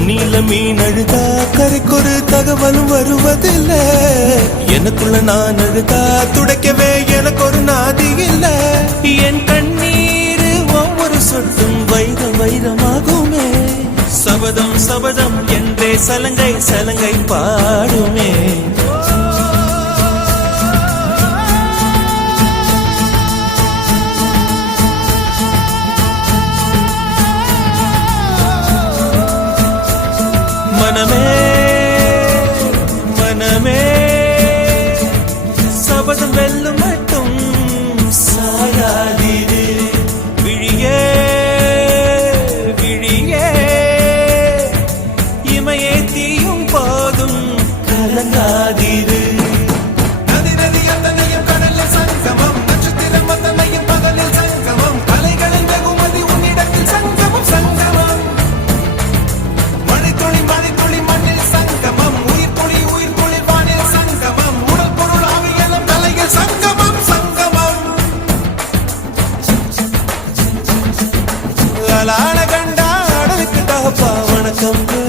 தண்ணியில மீன் அழுதா கரைக்கொரு தகவலும் வருவதில்ல. எனக்குள்ள நான் அழுதா துடைக்கவே எனக்கு ஒரு நாதி இல்ல. என் கண்ணீர் ஒவ்வொரு சொட்டும் வைரம் வைரமாகுமே. சபதம் சபதம் என்றே சலங்கை சலங்கை பாடுமே. மனமே மனமே சபதம் வெல்லும் மட்டும் சாயாதீரு. விழியே விழியே இமையே தீயும் போதும் கலங்காதீரு. நதி நதி அத்தனையும் கடலில் சங்கமம், நட்சத்திரம் அத்தனையும் பகலில் சங்கமம், கலைகளின் வெகுமதி உன்னிடத்தில் சங்கமம் சங்கமம். மழைத்துளி மழைத்துளி மண்ணில் சங்கமம், உயிர் துளி வானில் சங்கமம், உடல் பொருள் ஆவியலும் தலையில் சங்கமம் சங்கமம். அலான கண்டா அடலுக்கு தகப்பா வணக்கம்.